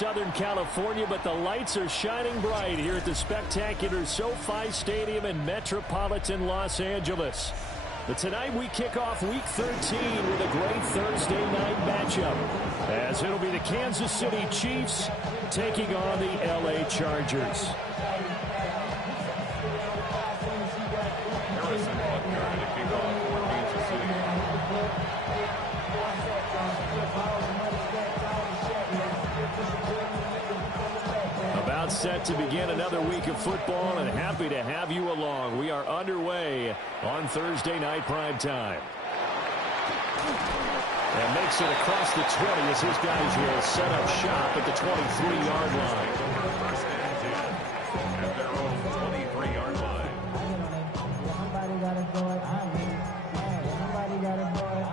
Southern California, but the lights are shining bright here at the spectacular SoFi Stadium in metropolitan Los Angeles. But tonight we kick off Week 13 with a great Thursday night matchup, as it'll be the Kansas City Chiefs taking on the LA Chargers. About set to begin another week of football, and happy to have you along. We are underway on Thursday night prime time. And makes it across the 20 as his guys will set up shop at the 23-yard line. First and 10 at their own 23-yard line. Somebody got to do it. Somebody got to do it.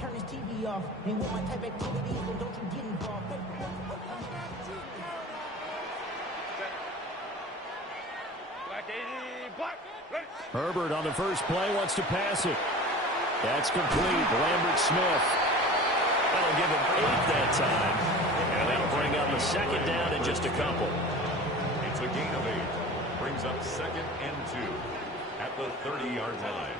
Turn this TV off. And with my type activities, and don't you get involved. Herbert on the first play wants to pass it. That's complete. Lambert Smith. That'll give him 8 that time. And that'll bring up a second down in just a couple. It's a gain of 8. Brings up 2nd and 2 at the 30-yard line.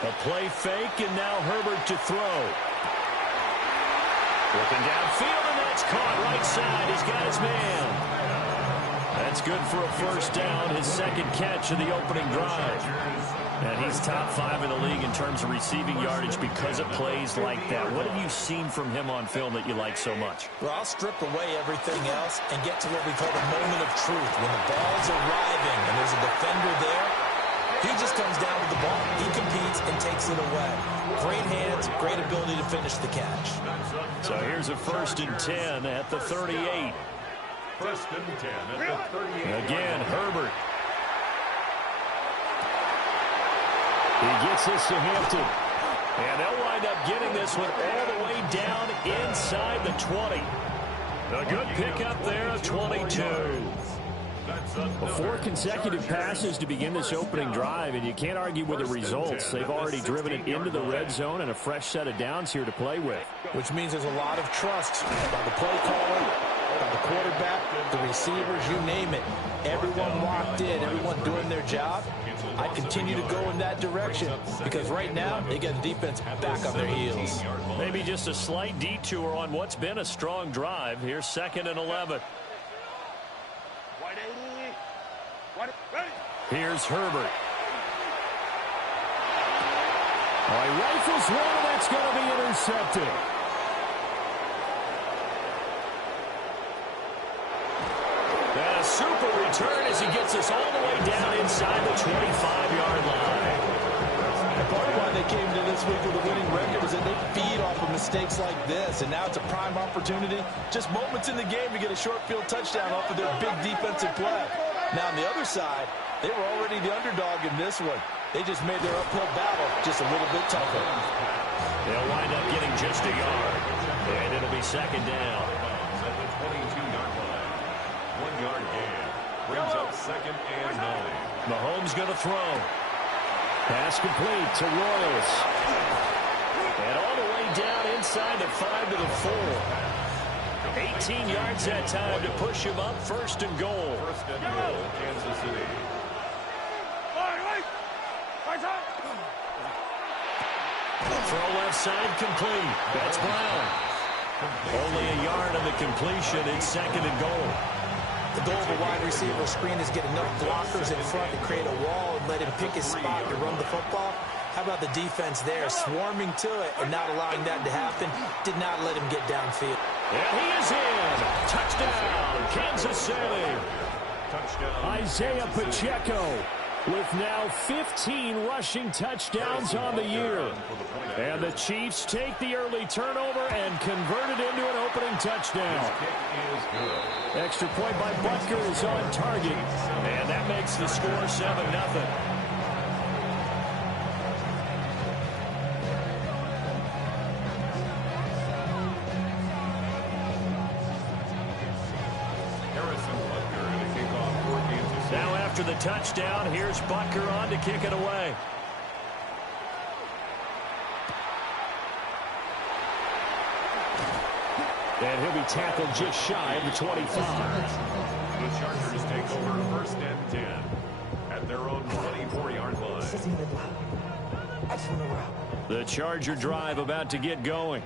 A play fake, and now Herbert to throw. Looking downfield, and that's caught right side. He's got his man. That's good for a first down, his second catch of the opening drive. And he's top 5 in the league in terms of receiving yardage because of plays like that. What have you seen from him on film that you like so much? Well, I'll strip away everything else and get to what we call the moment of truth. When the ball's arriving and there's a defender there, he just comes down with the ball. He competes and takes it away. Great hands, great ability to finish the catch. So here's a 1st and 10 at the 38. 1st and 10 at the 38. Again, Herbert. He gets this to Hampton. And they'll wind up getting this one all the way down inside the 20. A good pickup there of 22. 4 consecutive passes to begin this opening drive, and you can't argue with the results. They've already driven it into the red zone and a fresh set of downs here to play with. Which means there's a lot of trust by the play caller, by the quarterback, the receivers, you name it. Everyone locked in, everyone doing their job. I continue to go in that direction because right now they get the defense back on their heels. Maybe just a slight detour on what's been a strong drive. Here's 2nd and 11. Here's Herbert. All right, rifles one, and that's going to be intercepted. And a super return as he gets us all the way down inside the 25-yard line. And part of why they came to this week with a winning record is that they feed off of mistakes like this, and now it's a prime opportunity, just moments in the game to get a short field touchdown off of their big defensive play. Now on the other side, they were already the underdog in this one. They just made their uphill battle just a little bit tougher. They'll wind up getting just a yard, and it'll be 2nd down. At the 22-yard line. 1-yard gain. Brings up 2nd and 9. Mahomes going to throw. Pass complete to Royals. And all the way down inside the 5 to the 4. 18 yards that time to push him up, 1st and goal. 1st and goal, Kansas City. Throw left side complete. That's Brown. Only a yard on the completion. It's 2nd and goal. The goal of a wide receiver screen is get enough blockers in front to create a wall and let him pick his spot to run the football. How about the defense there, swarming to it and not allowing that to happen? Did not let him get downfield. And he is in. Touchdown, Kansas City. Touchdown. Isaiah Pacheco with now 15 rushing touchdowns on the year. And the Chiefs take the early turnover and convert it into an opening touchdown. Extra point by Butker is on target. And that makes the score 7-0. Now after the touchdown, here's Butker on to kick it away. And he'll be tackled just shy of the 25. The Chargers take over first and 10 at their own 24-yard line. The Charger drive about to get going.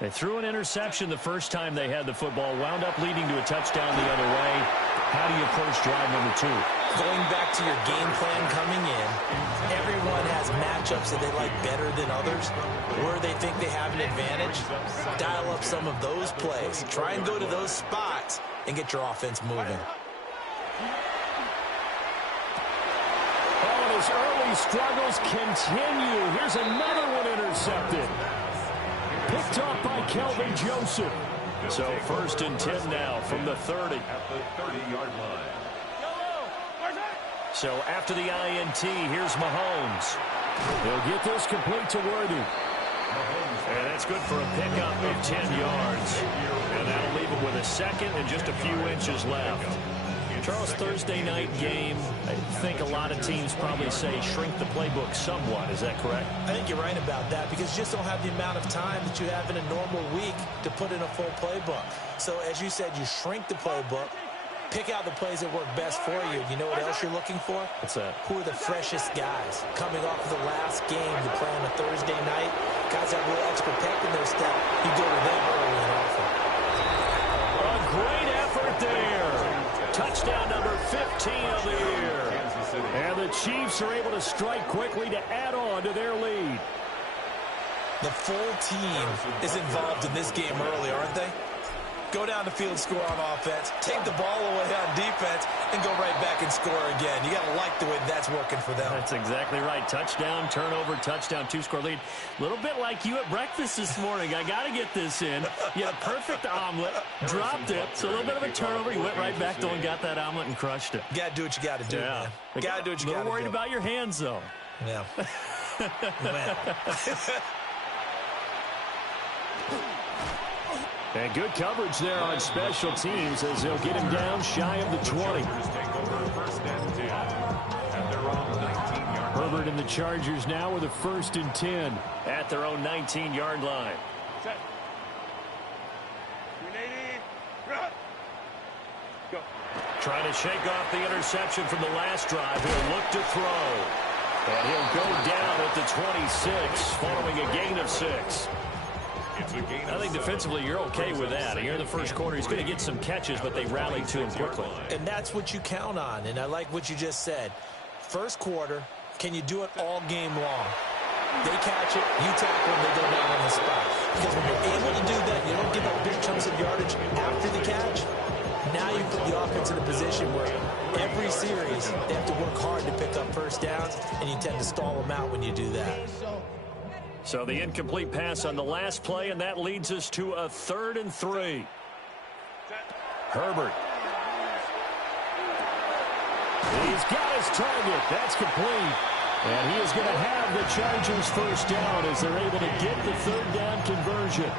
They threw an interception the first time they had the football, wound up leading to a touchdown the other way. How do you approach drive number 2? Going back to your game plan coming in, everyone has matchups that they like better than others, where they think they have an advantage. Dial up some of those plays. Try and go to those spots and get your offense moving. Oh, and his early struggles continue. Here's another one intercepted. Picked off by Kelvin Joseph. So first and 10 now from the 30. At the 30-yard line. So after the INT, here's Mahomes. He'll get this complete to Worthy. And that's good for a pickup of 10 yards. And that'll leave him with a second and just a few inches left. Charles, Thursday night game, I think a lot of teams probably say shrink the playbook somewhat. Is that correct? I think you're right about that because you just don't have the amount of time that you have in a normal week to put in a full playbook. So as you said, you shrink the playbook, pick out the plays that work best for you. You know what else you're looking for? What's that? Who are the freshest guys coming off of the last game to play on a Thursday night? Guys have a little extra pep in their step. You go to them early and often. A great effort there. Touchdown number 15 of the year. And the Chiefs are able to strike quickly to add on to their lead. The full team is involved in this game early, aren't they? Go down the field, score on offense, take the ball away on defense, and go right back and score again. You got to like the way that's working for them. That's exactly right. Touchdown, turnover, touchdown, 2-score lead. A little bit like you at breakfast this morning. I got to get this in. You had a perfect omelet, dropped it, so a little bit of a turnover. You went right back though and got that omelet and crushed it. You got to do what you got to do, man. You got to do what you got to do. A little worried about your hands, though. Yeah. And good coverage there on special teams as they'll get him down shy of the 20. Herbert and the Chargers now with a first and 10 at their own 19-yard line. Trying to shake off the interception from the last drive. He'll look to throw. And he'll go down at the 26 following a gain of 6. I think defensively you're okay with that. Here in the first quarter, he's going to get some catches, but they rallied to him quickly. And that's what you count on, and I like what you just said. First quarter, can you do it all game long? They catch it, you tackle them, they go down on the spot. Because when you're able to do that, you don't give up big chunks of yardage after the catch. Now you put the offense in a position where every series they have to work hard to pick up first downs, and you tend to stall them out when you do that. So the incomplete pass on the last play, and that leads us to a 3rd and 3. Herbert. He's got his target. That's complete. And he is going to have the Chargers first down as they're able to get the 3rd down conversion.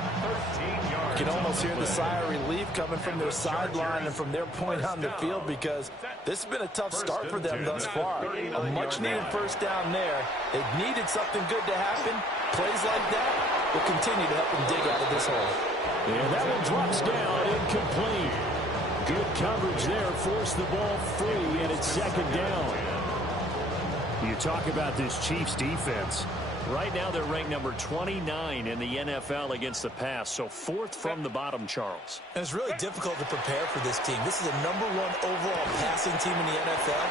You can almost hear the sigh of relief coming from their sideline and from their point on the field because this has been a tough start for them thus far. A much-needed first down there. They've needed something good to happen. Plays like that will continue to help them dig out of this hole. And that one drops down, incomplete. Good coverage there, forced the ball free, and it's 2nd down. You talk about this Chiefs defense. Right now they're ranked number 29 in the NFL against the pass, so 4th from the bottom, Charles. And it's really difficult to prepare for this team. This is the #1 overall passing team in the NFL,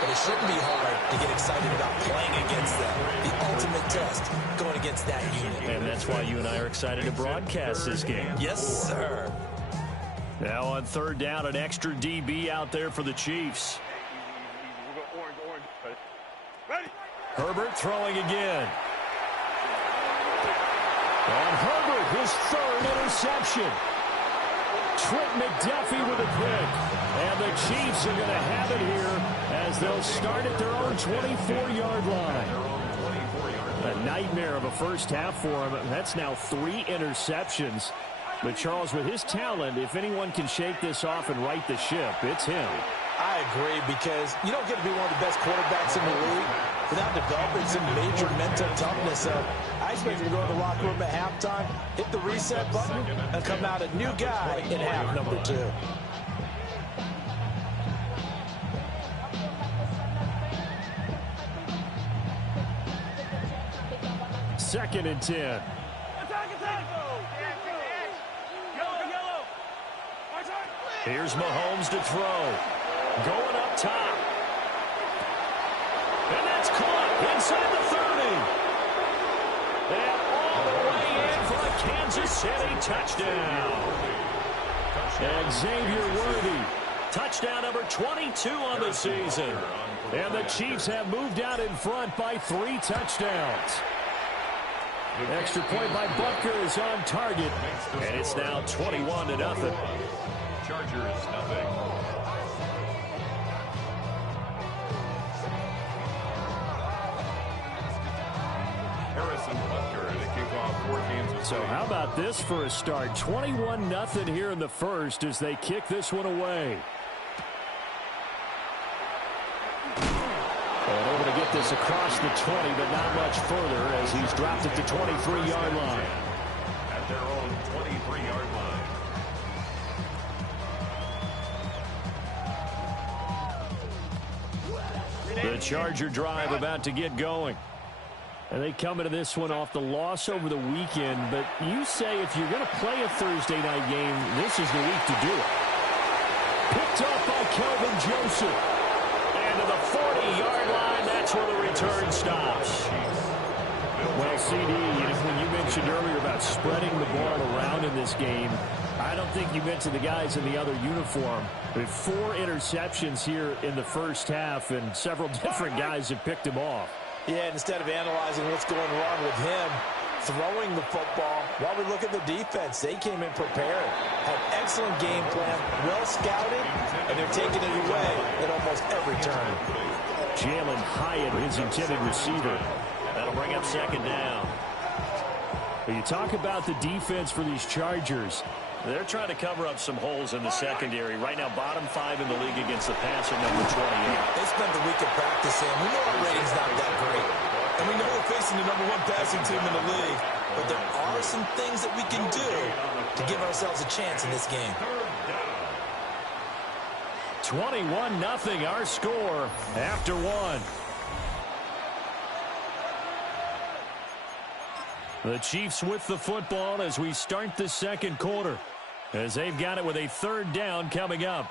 but it shouldn't be hard to get excited about playing against them. The ultimate test going against that unit. And that's why you and I are excited to broadcast this game. Yes, sir. Now on 3rd down, an extra DB out there for the Chiefs. Herbert throwing again. And Herbert, his 3rd interception. Trent McDuffie with a pick. And the Chiefs are going to have it here as they'll start at their own 24-yard line. A nightmare of a first half for him. That's now 3 interceptions. But Charles, with his talent, if anyone can shake this off and right the ship, it's him. I agree because you don't get to be one of the best quarterbacks in the league without developing some major mental toughness. So I expect him to go to the locker room at halftime, hit the reset button, and come out a new guy in half number 2. Second and 10. Here's Mahomes to throw. Going up top. And that's caught inside the 30. And all the way in for a Kansas City touchdown. And Xavier Worthy. Touchdown number 22 on the season. And the Chiefs have moved out in front by 3 touchdowns. Extra point by Butker is on target. And it's now 21-0. Chargers, nothing. Harrison Butker to kick off for Kansas City. So how about this for a start? 21-0 here in the first as they kick this one away. And able to get this across the 20, but not much further as he's dropped it to 23-yard line. At their own 23-yard line. The Charger drive about to get going. And they come into this one off the loss over the weekend, but you say if you're going to play a Thursday night game, this is the week to do it. Picked up by Kelvin Joseph. And to the 40-yard line, that's where the return stops. Well, CD, when you mentioned earlier about spreading the ball around in this game, I don't think you mentioned the guys in the other uniform. With 4 interceptions here in the first half, and several different guys have picked him off. Yeah, instead of analyzing what's going wrong with him, throwing the football, while we look at the defense, they came in prepared. Had excellent game plan, well scouted, and they're taking it away at almost every turn. Jalen Hyatt, his intended receiver. That'll bring up second down. When you talk about the defense for these Chargers, they're trying to cover up some holes in the secondary. Right now, bottom 5 in the league against the passer, number 28. They spent the week of practicing. We know our rating's not that great. And we know we're facing the number 1 passing team in the league. But there are some things that we can do to give ourselves a chance in this game. 21-0 our score after 1. The Chiefs with the football as we start the second quarter, as they've got it with a 3rd down coming up.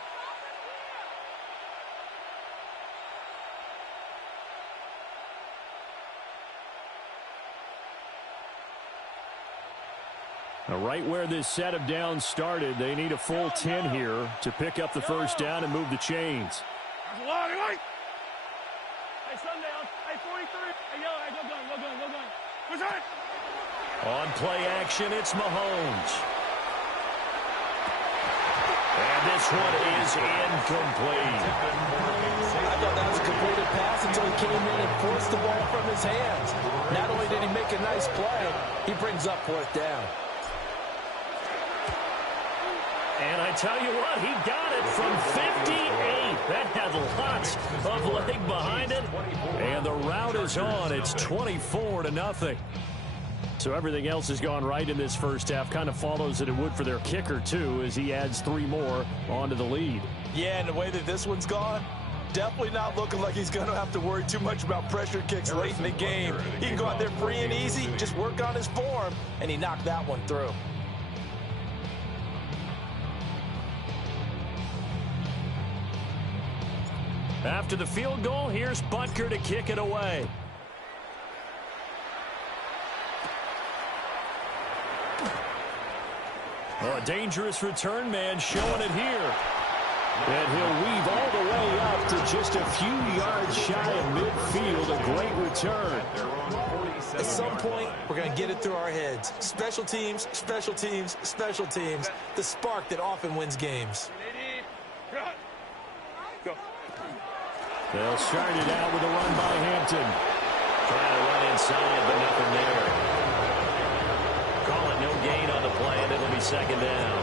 Now, right where this set of downs started, they need a full 10 here to pick up the first down and move the chains. Hey, sundown. Hey, 43. Hey, yo, hey, go gun. What's that? On play action, it's Mahomes. And this one is incomplete. I thought that was a completed pass until he came in and forced the ball from his hands. Not only did he make a nice play, he brings up 4th down. And I tell you what, he got it from 58. That had lots of leg behind it. And the route is on. It's 24-0. So everything else has gone right in this first half. Kind of follows that it would for their kicker, too, as he adds 3 more onto the lead. Yeah, and the way that this one's gone, definitely not looking like he's going to have to worry too much about pressure kicks late in the game. He can go out there free and easy, just work on his form, and he knocked that one through. After the field goal, here's Butker to kick it away. Oh, a dangerous return man showing it here. And he'll weave all the way up to just a few yards shy of midfield. A great return. At some point, we're going to get it through our heads. Special teams, special teams, special teams. The spark that often wins games. They'll start it out with a run by Hampton. Trying to run inside, but nothing there. Call it no gain on the play, and it'll be second down.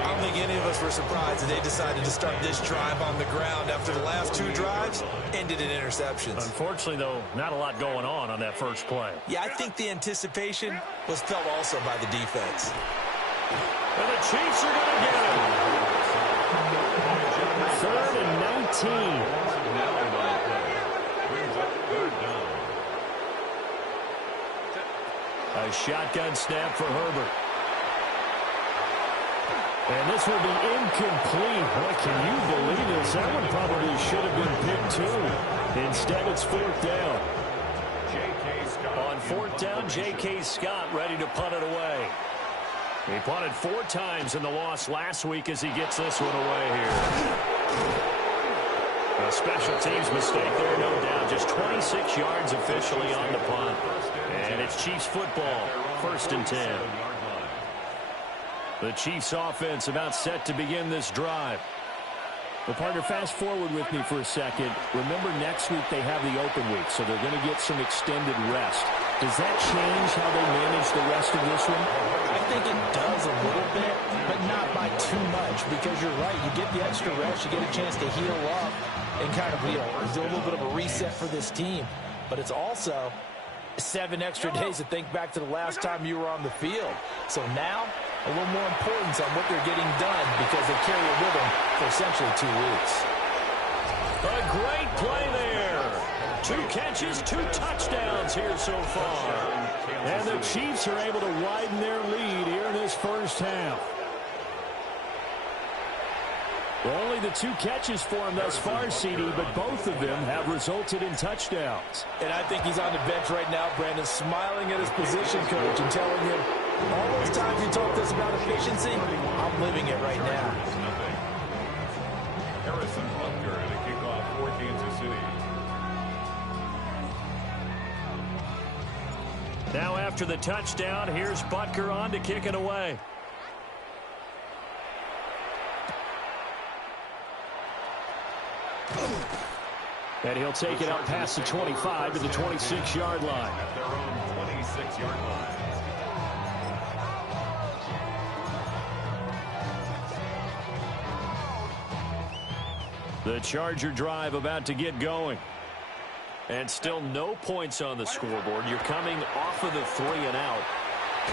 I don't think any of us were surprised that they decided to start this drive on the ground after the last 2 drives ended in interceptions. Unfortunately, though, not a lot going on that first play. Yeah, I think the anticipation was felt also by the defense. And the Chiefs are going to get it. 3rd and 19. Brings up 3rd down. A shotgun snap for Herbert. And this will be incomplete. Boy, can you believe this? That one probably should have been picked too. Instead, it's 4th down. On 4th down, J.K. Scott ready to punt it away. He punted 4 times in the loss last week as he gets this one away here. A special teams mistake there, no doubt. Just 26 yards officially on the punt. And it's Chiefs football, 1st and 10. The Chiefs offense about set to begin this drive. Well, partner, fast forward with me for a second. Remember, next week they have the open week, so they're going to get some extended rest. Does that change how they manage the rest of this one? I think it does a little bit, but not by too much, because you're right. You get the extra rest, you get a chance to heal up and kind of, do a little bit of a reset for this team. But it's also 7 extra days to think back to the last time you were on the field. So now, a little more importance on what they're getting done because they carry it with them for essentially 2 weeks. A great play there. 2 catches, 2 touchdowns here so far. And the Chiefs are able to widen their lead here in this first half. Only the 2 catches for him thus far, CD, but both of them have resulted in touchdowns. And I think he's on the bench right now, Brandon, smiling at his position coach and telling him, all those times you talked to us about efficiency, I'm living it right now. Harrison Butker to kick off for Kansas City. Now after the touchdown, here's Butker on to kick it away. And he'll take it up past the 25 to the 26-yard line. At their own 26-yard line. The Charger drive about to get going. And still no points on the scoreboard. You're coming off of the 3 and out.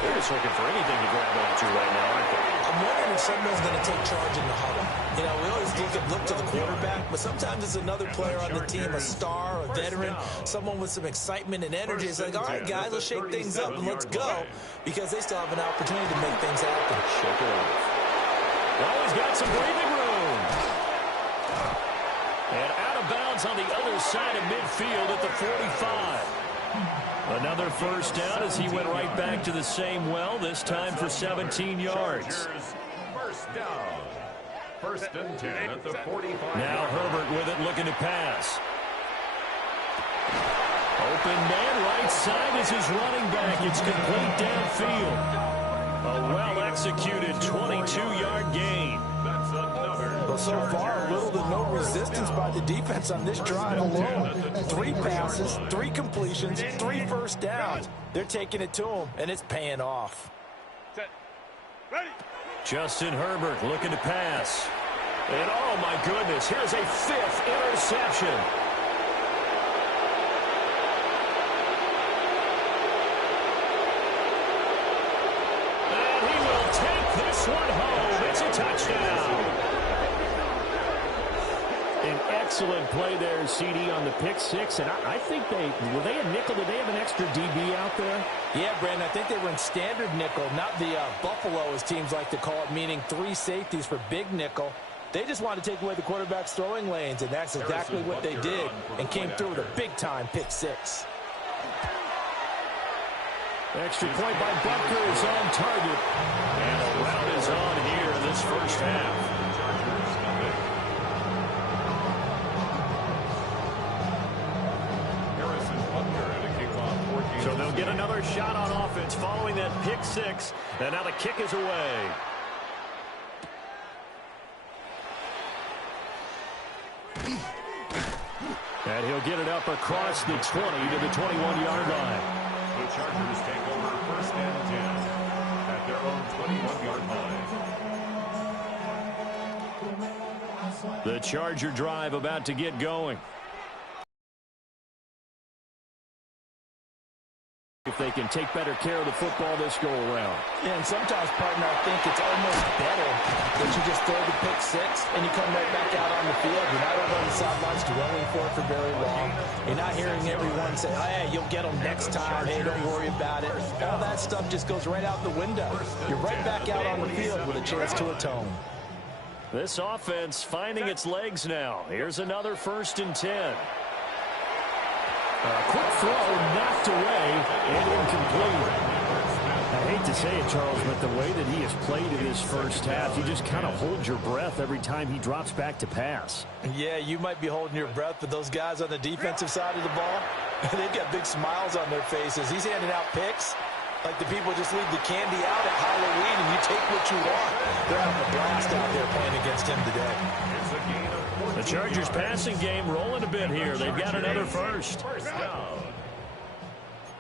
They're just looking for anything to grab onto right now, aren't they? I'm wondering if someone's going to take charge in the huddle. We always look to the quarterback, but sometimes it's another player on the team, a star, a veteran, someone with some excitement and energy. It's like, all right, guys, let's shake things up and let's go, because they still have an opportunity to make things happen. Shake it off. Oh, he's got some breathing room. And out of bounds on the other side of midfield at the 45. Another first down as he went right back to the same well, this time for 17 yards. First down. 1st and 10 at the 45. Now Herbert with it, looking to pass. Open man, right side is his running back. It's complete downfield. A well-executed 22-yard gain. That's another. Well, so far, little to no resistance by the defense on this drive alone. 3 passes, 3 completions, 3 first downs. They're taking it to him, and it's paying off. Set. Ready. Justin Herbert looking to pass. And oh my goodness, here's a 5th interception. And he will take this one home. It's a touchdown. An excellent play there, CD, on the pick 6. And I think were they a nickel? Did they have an extra DB out there? Yeah, Brandon, I think they were in standard nickel, not the Buffalo, as teams like to call it, meaning 3 safeties for big nickel. They just wanted to take away the quarterback's throwing lanes, and that's exactly what they did, and came through with a big-time pick 6. Extra point by Butker is on target. And a rout is on here in this first half. So they'll get another shot on offense following that pick 6. And now the kick is away. And he'll get it up across the 20 to the 21-yard line. The Chargers take over 1st and 10 at their own 21-yard line. Charger drive about to get going. If they can take better care of the football this go-around. Yeah, and sometimes, partner, I think it's almost better that you just throw the pick six and you come right back out on the field. You're not over on the sidelines dwelling for very long. You're not hearing everyone say, hey, you'll get them next time. Hey, don't worry about it. All that stuff just goes right out the window. You're right back out on the field with a chance to atone. This offense finding its legs now. Here's another 1st and 10. A quick throw knocked away and incomplete. I hate to say it, Charles, but the way that he has played in his first half, you just kind of hold your breath every time he drops back to pass. Yeah, you might be holding your breath, but those guys on the defensive side of the ball, they've got big smiles on their faces. He's handing out picks like the people just leave the candy out at Halloween and you take what you want. They're having a blast out there playing against him today. The Chargers passing game rolling a bit here. They've got another first. First down.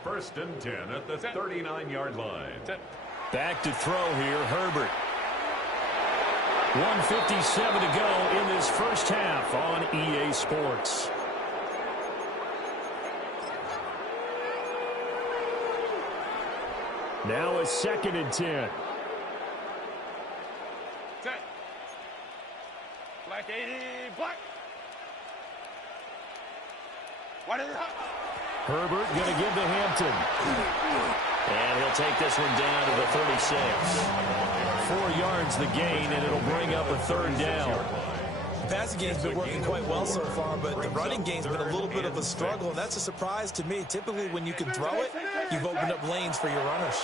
1st and 10 at the 39-yard line. Back to throw here, Herbert. 1:57 to go in this first half on EA Sports. Now a 2nd and 10. Black 80, black. What is that? Herbert going to give to Hampton. And he'll take this one down to the 36. 4 yards the gain, and it'll bring up a 3rd down. The passing game's been working quite well so far, but the running game's been a little bit of a struggle, and that's a surprise to me. Typically, when you can throw it, you've opened up lanes for your runners.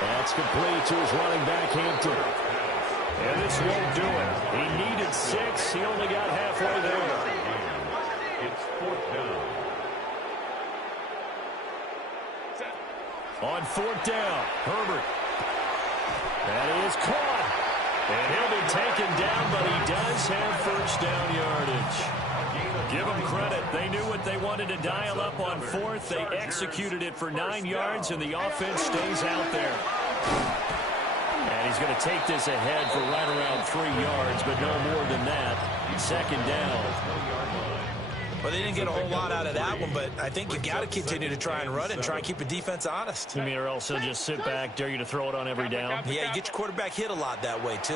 That's complete to his running back, Hampton. And this won't do it. He needed 6. He only got halfway there. It's 4th down. On 4th down, Herbert. That is caught. And he'll be taken down, but he does have 1st down yardage. Give them credit. They knew what they wanted to dial up on 4th. They executed it for 9 yards, and the offense stays out there. And he's going to take this ahead for right around 3 yards, but no more than that. 2nd down. Well, they didn't get a whole lot out of that one, but I think you got to continue to try and run it and try and keep the defense honest. You mean, or else he'll just sit back, dare you to throw it on every down? Yeah, you get your quarterback hit a lot that way, too.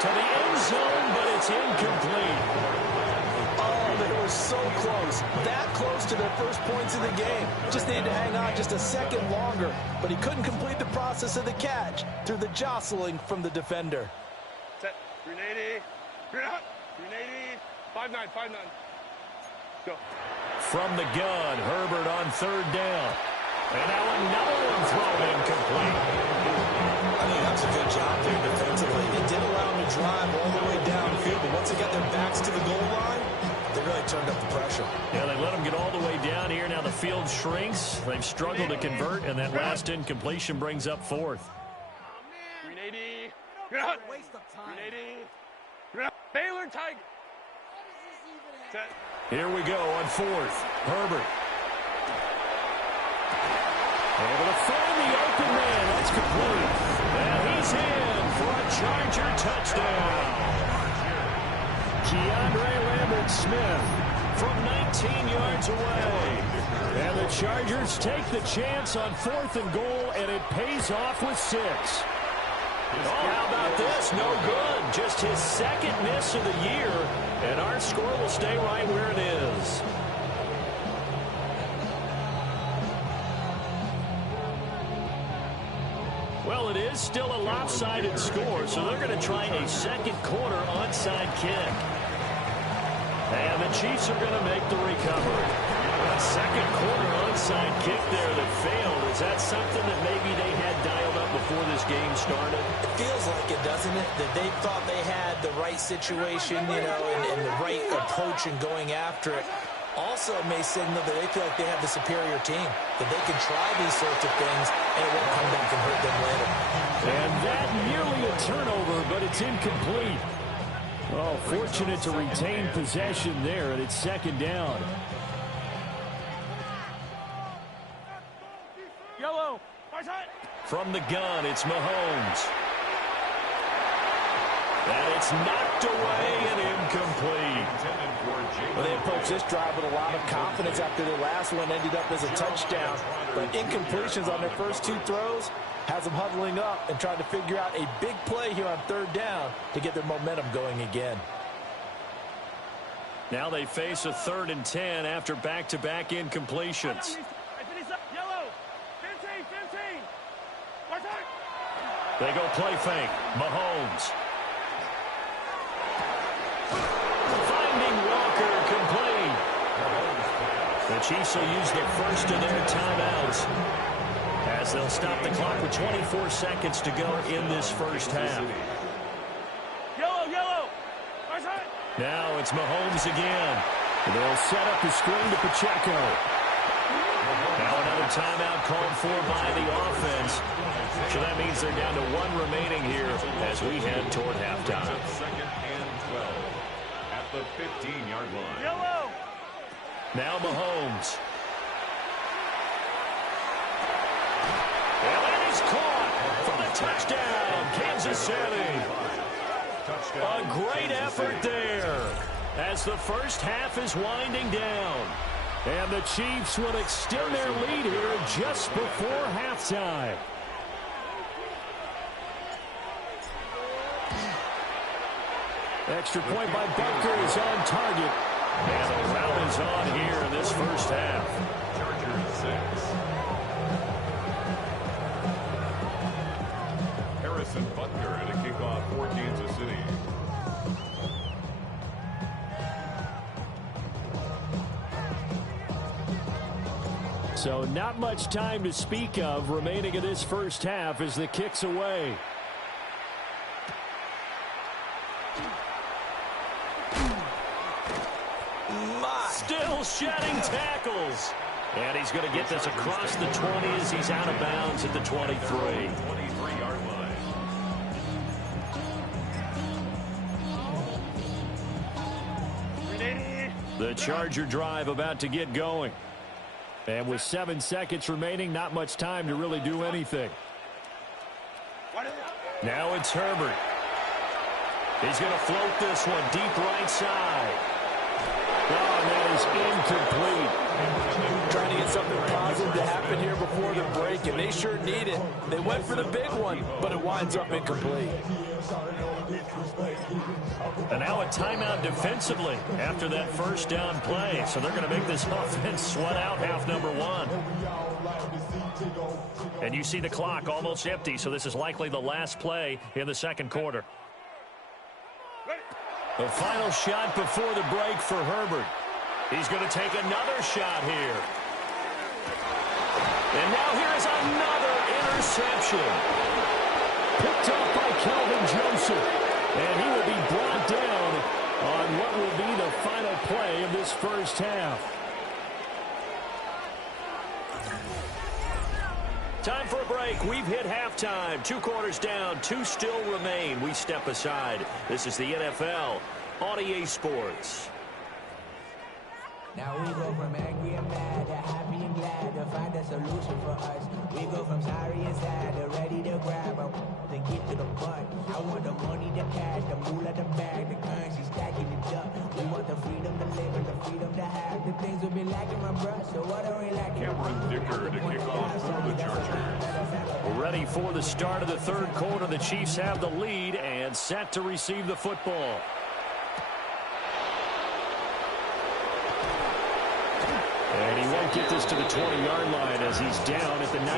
To the end zone, but it's incomplete. Oh, they were so close. That close to their first points of the game. Just needed to hang on just a second longer, but he couldn't complete the process of the catch through the jostling from the defender. Set. 380. 380. 5-9. 5-9. Go. From the gun, Herbert on 3rd down. And now another one thrown incomplete. I think that's a good job there defensively. It did allow them to drive all the way downfield, but once they got their backs to the goal line, they really turned up the pressure. Yeah, they let them get all the way down here. Now the field shrinks. They've struggled to convert, and that last incompletion brings up 4th. 380. Waste of time. 380. Baylor Tiger. Set. Here we go on 4th. Herbert. Able to find the open man. That's complete. And he's in for a Charger touchdown. Keandre Lambert-Smith from 19 yards away. And the Chargers take the chance on 4th and goal, and it pays off with 6. Oh, how about this? No good. Just his 2nd miss of the year, and our score will stay right where it is. Well, it is still a lopsided score, so they're going to try a 2nd quarter onside kick. And the Chiefs are going to make the recovery. A 2nd quarter onside kick there that failed. Is that something that maybe they had dialed up before this game started? It feels like it, doesn't it? That they thought they had the right situation, you know, and the right approach in going after it. Also, it may signal that they feel like they have the superior team, that they can try these sorts of things, and it won't come back and hurt them later. And that nearly a turnover, but it's incomplete. Oh, fortunate to retain possession there, and it's 2nd down. Yellow. Far side. From the gun, it's Mahomes. And it's knocked away and incomplete. Well, they approached this drive with a lot of confidence after their last one ended up as a touchdown. But incompletions on their first two throws has them huddling up and trying to figure out a big play here on third down to get their momentum going again. Now they face a 3rd and 10 after back-to-back incompletions. Yellow. 15, 15. They go play fake. Mahomes. Finding Walker complete. The Chiefs will use the first of their timeouts as they'll stop the clock with 24 seconds to go in this first half. Yellow. Now it's Mahomes again. They'll set up the screen to Pacheco. Now another timeout called for by the offense. So that means they're down to 1 remaining here as we head toward halftime. 2nd and 12 at the 15-yard line. Yellow. Now Mahomes. And that is caught for the touchdown, Kansas City. A great effort there as the first half is winding down. And the Chiefs will extend their lead here just before halftime. Extra point by Butker is on target. And the rout is on here in this first half. Chargers 6. Harrison Butker to kick off for Kansas City. So not much time to speak of remaining in this first half as the kick's away. Still shedding tackles. And he's going to get this across the 20 as he's out of bounds at the 23. 23-yard line. The Charger drive about to get going. And with 7 seconds remaining, not much time to really do anything. Now it's Herbert. He's going to float this one deep right side. Oh, and that is incomplete. Trying to get something positive to happen here before the break, and they sure need it. They went for the big one, but it winds up incomplete. And now a timeout defensively after that first down play. So they're going to make this offense sweat out half number 1. And you see the clock almost empty, so this is likely the last play in the second quarter. The final shot before the break for Herbert. He's going to take another shot here. And now here is another interception. Picked up by Calvin Joseph. And he will be brought down on what will be the final play of this first half. Time for a break. We've hit halftime. 2 quarters down. 2 still remain. We step aside. This is the NFL on EA Sports. Now we go from angry and mad to happy and glad to find a solution for us. We go from sorry and sad to ready to grab up and get to the butt. I want the money, the cash, the moolah, the bag, the currency stacking it up. We want the freedom to live and the freedom to have. The things we'll be lacking, my bruh, so what are we lacking? Cameron Dicker to kick off for the Chargers. Ready for the start of the third quarter. The Chiefs have the lead and set to receive the football. And he won't get this to the 20-yard line as he's down at the 19.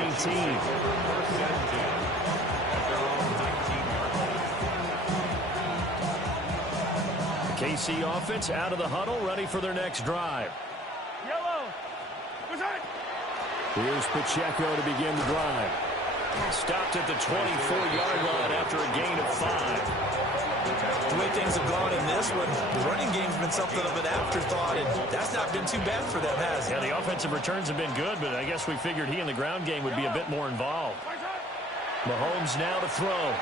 The KC offense out of the huddle, ready for their next drive. Yellow. Here's Pacheco to begin the drive. Stopped at the 24-yard line after a gain of 5. The way things have gone in this one, the running game's been something of an afterthought, and that's not been too bad for them, has it? Yeah, the offensive returns have been good, but I guess we figured he in the ground game would be a bit more involved. Mahomes now to throw.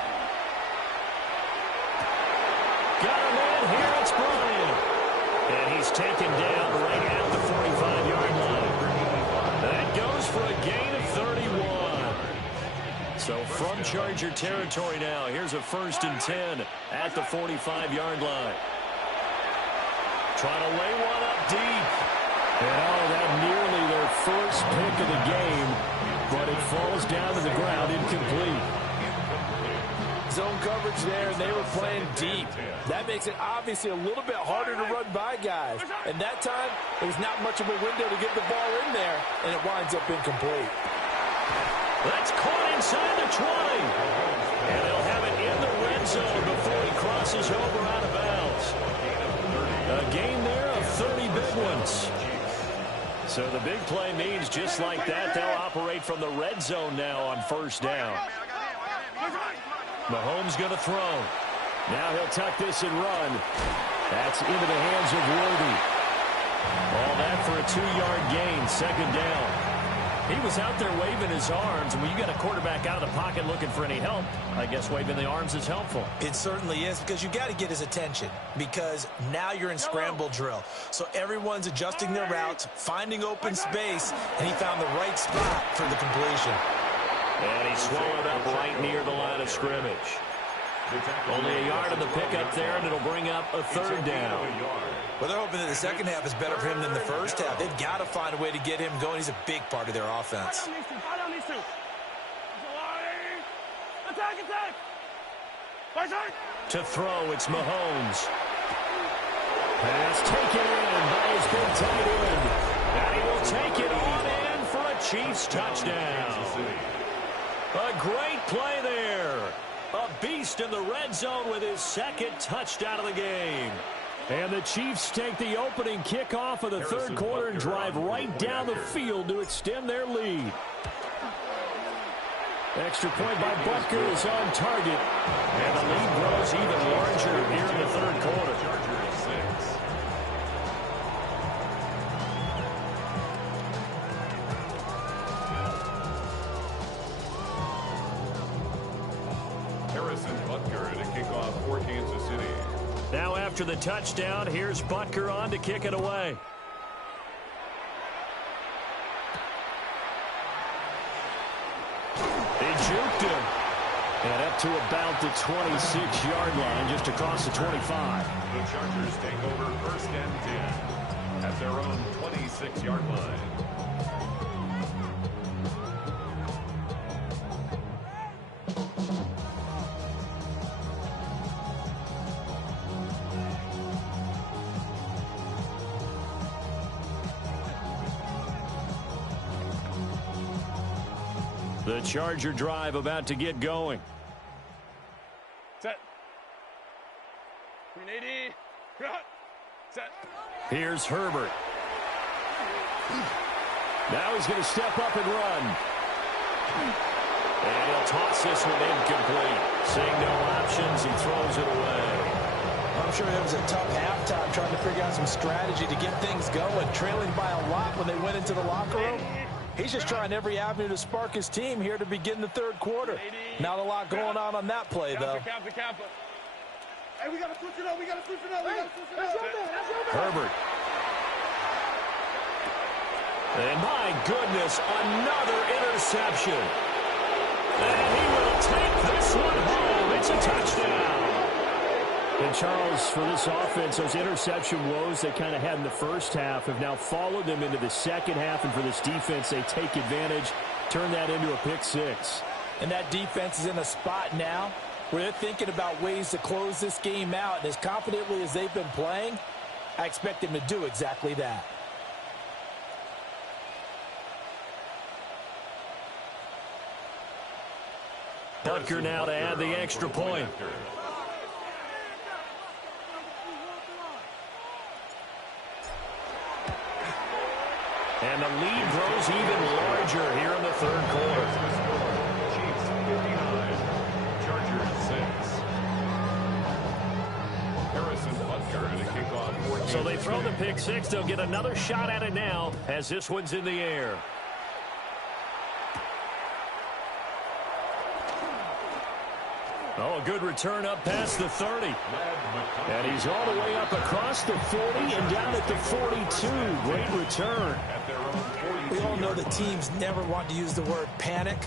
Got a man here, it's Bryant. And he's taken down right at the 45-yard line. That goes for a gain of 31. So from Charger territory now, here's a 1st and 10 at the 45-yard line. Trying to lay one up deep. And that nearly their first pick of the game, but it falls down to the ground incomplete. Zone coverage there, and they were playing deep. That makes it obviously a little bit harder to run by guys. And that time, there's not much of a window to get the ball in there, and it winds up incomplete. That's caught inside the 20. And they'll have it in the red zone before he crosses over out of bounds. A gain there of 30 big ones. So the big play means just like that, they'll operate from the red zone now on 1st down. Mahomes going to throw. Now he'll tuck this and run. That's into the hands of Worthy. All that for a 2-yard gain, 2nd down. He was out there waving his arms, and when you got a quarterback out of the pocket looking for any help, I guess waving the arms is helpful. It certainly is, because you got to get his attention, because now you're in scramble drill. So everyone's adjusting their routes, finding open space, and he found the right spot for the completion. And he swallowed up right near the line of scrimmage. Only a yard on the pickup there, and it'll bring up a 3rd down. Well, they're hoping that the second half is better for him than the first half. They've got to find a way to get him going. He's a big part of their offense. To throw, it's Mahomes. Pass taken in by his big tight end. And he will take it on in for a Chiefs touchdown. A great play there. A beast in the red zone with his 2nd touchdown of the game. And the Chiefs take the opening kickoff of the 3rd quarter and drive right down the field to extend their lead. Extra point by Butker is on target. And the lead grows even larger here in the 3rd quarter. Harrison Butker to kick off for Kansas City. Now after the touchdown, here's Butker on to kick it away. They juked him. And up to about the 26-yard line, just across the 25. The Chargers take over 1st and 10 at their own 26-yard line. The Charger drive about to get going. Set. 380. Set. Here's Herbert. Now he's going to step up and run. And he'll toss this one incomplete. Seeing no options, he throws it away. I'm sure it was a tough halftime trying to figure out some strategy to get things going, trailing by a lot when they went into the locker room. He's just trying every avenue to spark his team here to begin the 3rd quarter. Not a lot going on that play, though. Hey, we got to switch it up. We got to switch it up. Herbert. And my goodness, another interception. And he will take this one home. It's a touchdown. And Charles, for this offense, those interception woes they kind of had in the first half have now followed them into the second half. And for this defense, they take advantage, turn that into a pick 6. And that defense is in a spot now where they're thinking about ways to close this game out. And as confidently as they've been playing, I expect them to do exactly that. Butker now to add the extra point. And the lead grows even larger here in the 3rd quarter. Chiefs 59, Chargers 6. Harrison Butker to kick off. So they throw the pick 6. They'll get another shot at it now as this one's in the air. Oh, a good return up past the 30. And he's all the way up across the 40 and down at the 42. Great return. We all know that teams never want to use the word panic,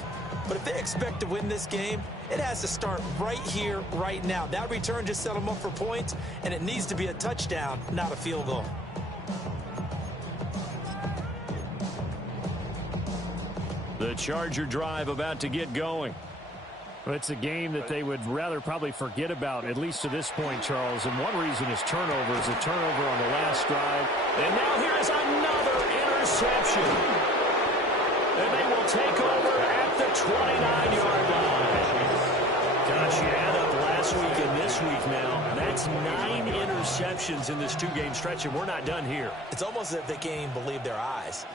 But if they expect to win this game, it has to start right here, right now. That return just set them up for points, and it needs to be a touchdown, not a field goal. The Charger drive about to get going. Well, it's a game that they would rather probably forget about, at least to this point, Charles. And one reason is turnovers. A turnover on the last drive. And now here's another interception. And they will take over at the 29-yard line. Gosh, you add up last week and this week now. That's 9 interceptions in this two-game stretch, and we're not done here. It's almost as if they can't even believe their eyes.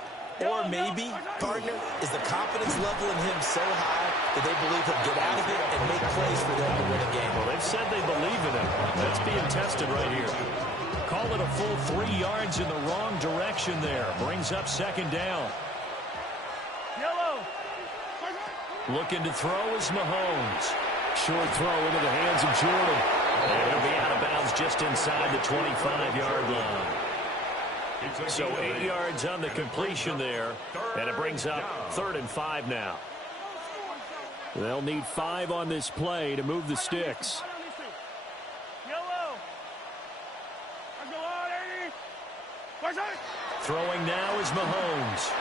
Or maybe, partner, is the confidence level in him so high that they believe he'll get out of it and make plays for them to win a game. Well, they've said they believe in him. That's being tested right here. Call it a full 3 yards in the wrong direction there. Brings up second down. Yellow. Looking to throw is Mahomes. Short throw into the hands of Jordan. And it'll be out of bounds just inside the 25-yard line. So 8 yards on the completion there, and it brings up 3rd and 5 now. They'll need 5 on this play to move the sticks. Yellow. Throwing now is Mahomes.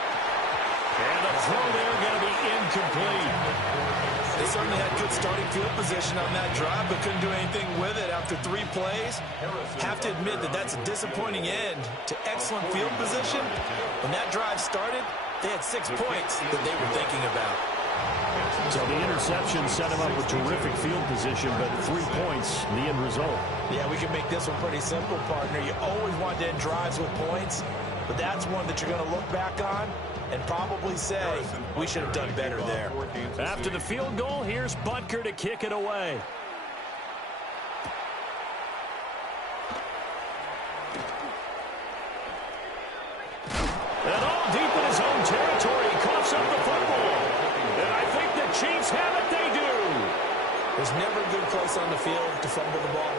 And the throw there going to be incomplete. They certainly had good starting field position on that drive, but couldn't do anything with it after 3 plays. Have to admit that that's a disappointing end to excellent field position. When that drive started, they had 6 points that they were thinking about. So the interception set him up with terrific field position, but 3 points, the end result. Yeah, we can make this one pretty simple, partner. You always want to end drives with points, but that's one that you're going to look back on and probably say, we should have done better there. After the field goal, here's Butker to kick it away. And all deep in his own territory, he coughs up the football. And I think the Chiefs have it, they do. There's never a good place on the field to fumble the ball.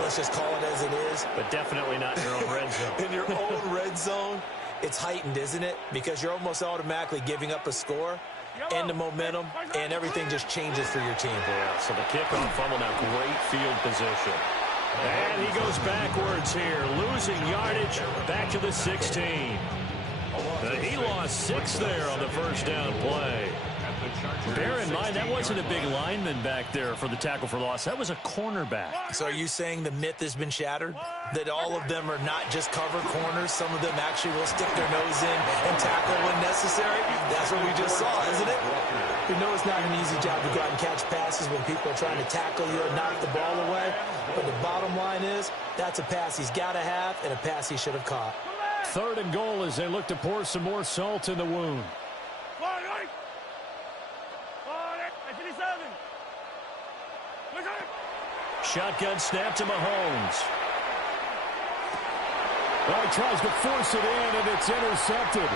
Let's just call it as it is. But definitely not in your own red zone. In your own red zone, it's heightened, isn't it? Because you're almost automatically giving up a score and the momentum, and everything just changes for your team. Yeah, so the kickoff fumble now, great field position. And he goes backwards here, losing yardage back to the 16. He lost 6 there on the first down play. Bear in mind, that wasn't a big lineman back there for the tackle for loss. That was a cornerback. So are you saying the myth has been shattered? That all of them are not just cover corners? Some of them actually will stick their nose in and tackle when necessary? That's what we just saw, isn't it? We know it's not an easy job to go out and catch passes when people are trying to tackle you and knock the ball away. But the bottom line is, that's a pass he's got to have and a pass he should have caught. 3rd and goal as they look to pour some more salt in the wound. Shotgun snap to Mahomes. Well, he tries to force it in, and it's intercepted.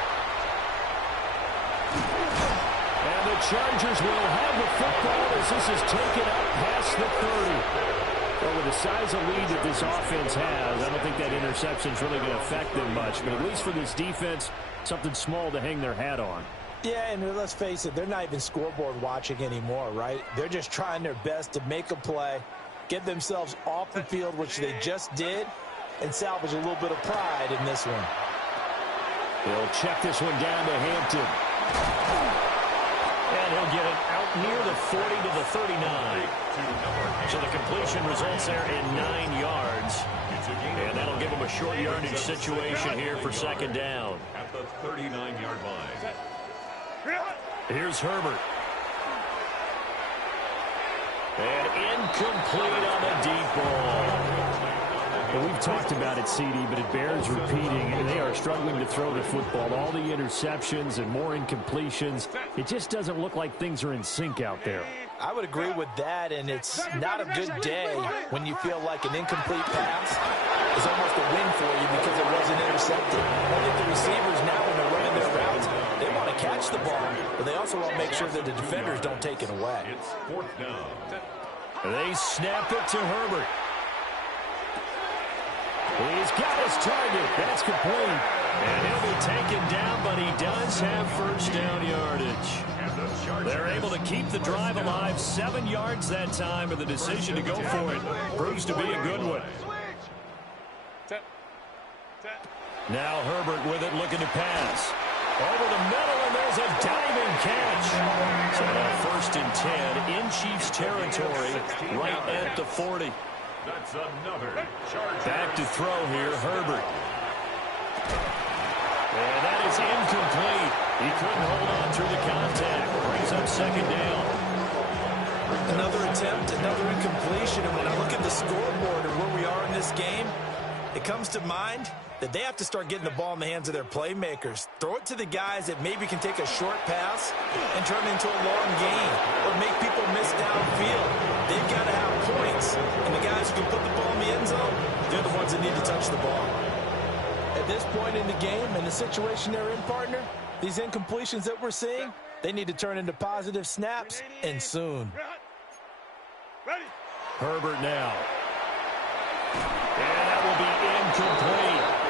And the Chargers will have the football as this is taken up past the 30. Well, with the size of lead that this offense has, I don't think that interception is really going to affect them much. But at least for this defense, something small to hang their hat on. Yeah, and let's face it, they're not even scoreboard watching anymore, right? They're just trying their best to make a play, get themselves off the field, which they just did, and salvage a little bit of pride in this one. He'll check this one down to Hampton. And he'll get it out near the 40 to the 39. So the completion results there in 9 yards. And that'll give him a short yardage situation here for second down. At the 39-yard line. Here's Herbert. And incomplete on the deep ball. Well, we've talked about it, CD, but it bears repeating. And they are struggling to throw the football. All the interceptions and more incompletions. It just doesn't look like things are in sync out there. I would agree with that, and it's not a good day when you feel like an incomplete pass is almost a win for you because it wasn't intercepted. I think the receivers now, when they're running their routes, they want to catch the ball, but they also want to make sure that the defenders don't take it away. It's 4th down. They snap it to Herbert. He's got his target. That's complete. And he'll be taken down, but he does does have first down yardage. They're able to keep the drive alive. 7 yards that time, and the decision to go for it proves to be a good one. Now Herbert with it, looking to pass. Over the middle, and there's a diving catch. So now 1st and 10 in Chiefs territory, right at the 40. That's another charge. Back to throw here, Herbert. And that is incomplete. He couldn't hold on through the contact. Brings up 2nd down. Another attempt, another incompletion. And when I look at the scoreboard and where we are in this game, it comes to mind that they have to start getting the ball in the hands of their playmakers. Throw it to the guys that maybe can take a short pass and turn it into a long gain or make people miss downfield. They've got to have points. And the guys who can put the ball in the end zone, they're the ones that need to touch the ball. At this point in the game and the situation they're in, partner, these incompletions that we're seeing, they need to turn into positive snaps, and soon. Ready. Herbert now. And that will be incomplete.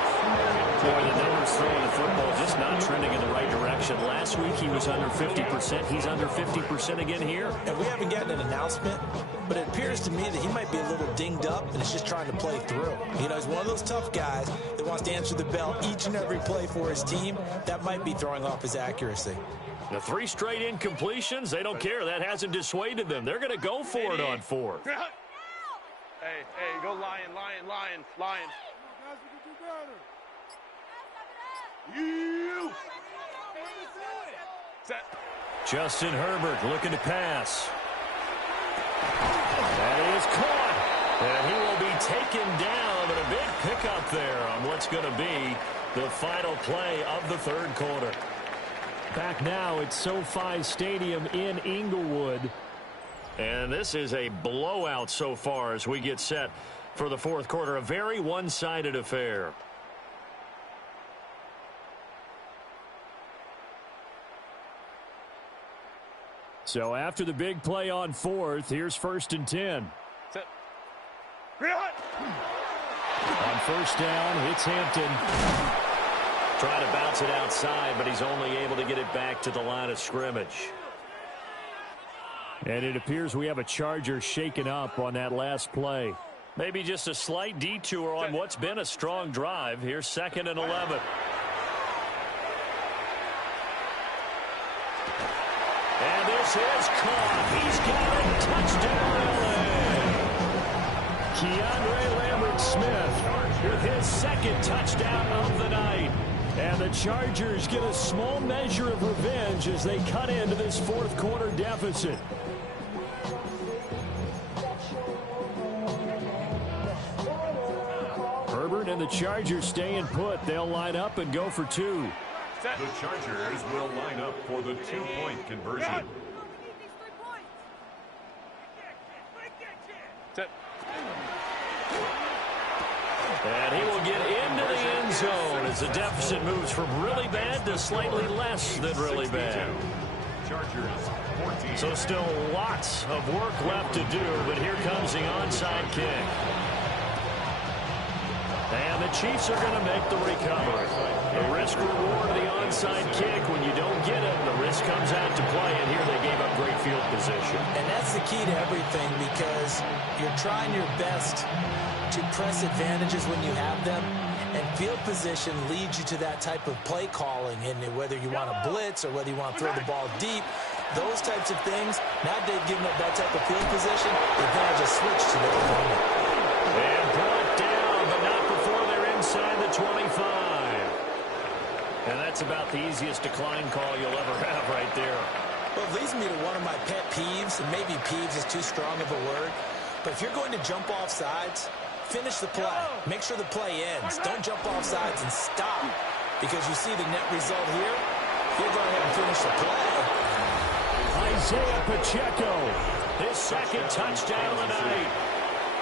Boy, the numbers throwing the football just not trending in the right direction. Last week he was under 50%. He's under 50% again here. And we haven't gotten an announcement, but it appears to me that he might be a little dinged up and is just trying to play through. You know, he's one of those tough guys that wants to answer the bell each and every play for his team. That might be throwing off his accuracy. The 3 straight incompletions, they don't care. That hasn't dissuaded them. They're going to go for it on 4th. Hey, go lion. You. Set. Justin Herbert looking to pass. That is caught. And he will be taken down, and a big pickup there on what's going to be the final play of the 3rd quarter. Back now at SoFi Stadium in Inglewood. And this is a blowout so far as we get set for the 4th quarter. A very one-sided affair. So after the big play on 4th, here's 1st and 10. Set. On 1st down, it's Hampton. Trying to bounce it outside, but he's only able to get it back to the line of scrimmage. And it appears we have a Charger shaken up on that last play. Maybe just a slight detour on what's been a strong drive. Here's 2nd and 11. And this is caught. He's got it. Touchdown, LA. Keandre Lambert-Smith with his 2nd touchdown of the night. And the Chargers get a small measure of revenge as they cut into this 4th quarter deficit. Herbert and the Chargers staying put. They'll line up and go for 2. The Chargers will line up for the 2-point conversion. Set. And he will get into the end zone as the deficit moves from really bad to slightly less than really bad. Chargers 14. So still lots of work left to do, but here comes the onside kick. And the Chiefs are going to make the recovery. The risk-reward of the onside kick, when you don't get it, the risk comes out to play, and here they gave up great field position. And that's the key to everything, because you're trying your best to press advantages when you have them, and field position leads you to that type of play calling, and whether you want to blitz or whether you want to throw the ball deep, those types of things. Now they've given up that type of field position, they've now just switched to the opponent. And brought down, but not before they're inside the 25. And that's about the easiest decline call you'll ever have right there. Well, it leads me to one of my pet peeves, and maybe peeves is too strong of a word, but if you're going to jump off sides, finish the play. Make sure the play ends. Don't jump off sides and stop, because you see the net result here. He'll go ahead and finish the play. Isaiah Pacheco, his 2nd touchdown of the night.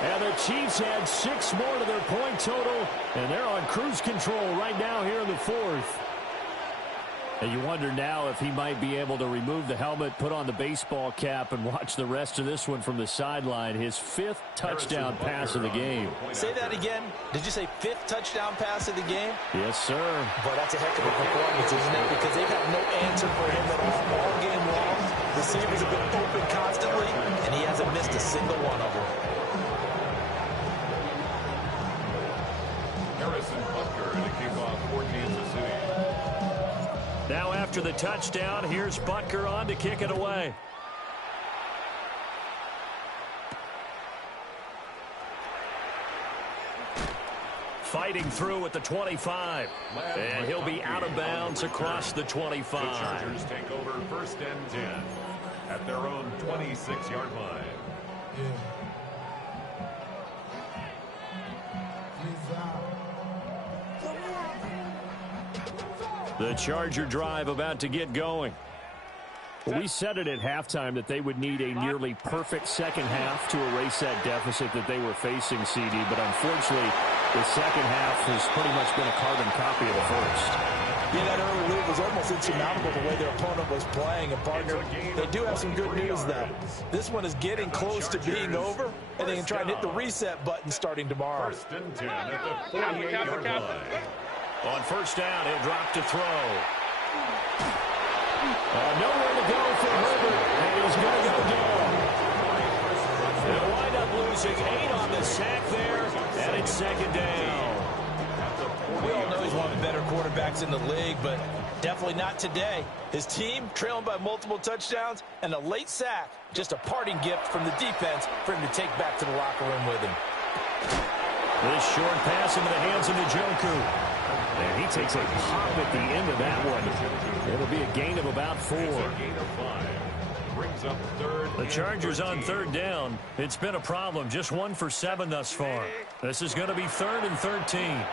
And the Chiefs had 6 more to their point total, and they're on cruise control right now here in the 4th. And you wonder now if he might be able to remove the helmet, put on the baseball cap, and watch the rest of this one from the sideline. His 5th touchdown pass of the game. Say that again. Did you say 5th touchdown pass of the game? Yes, sir. But that's a heck of a performance, isn't it? Because they've had no answer for him at all game long. Receivers have been open constantly, and he hasn't missed a single one of them. Harrison Butker to kick off for Kansas City. Now after the touchdown, here's Butker on to kick it away. Fighting through at the 25. And he'll be out of bounds across the 25. The Chargers take over 1st and 10 at their own 26-yard line. The Charger drive about to get going. Well, we said it at halftime that they would need a nearly perfect second half to erase that deficit that they were facing, CD. But unfortunately, the second half has pretty much been a carbon copy of the first. Yeah, that early lead was almost insurmountable the way their opponent was playing. And, partner, they do have some good news, though. This one is getting close to being over, and they can try and hit the reset button starting tomorrow. 1st and 10 at the 48-yard line. On 1st down, he'll drop to throw. Nowhere to go for Herbert, and he's going to go down. They'll wind up losing 8 on the sack there, and it's 2nd down. We all know he's one of the better quarterbacks in the league, but definitely not today. His team trailing by multiple touchdowns, and a late sack, just a parting gift from the defense for him to take back to the locker room with him. This short pass into the hands of Njoku. And he takes a pop at the end of that one. It'll be a gain of about 4. Gain of 5. Brings up 3rd. The Chargers on 3rd down. It's been a problem. Just 1 for 7 thus far. This is going to be 3rd and 13.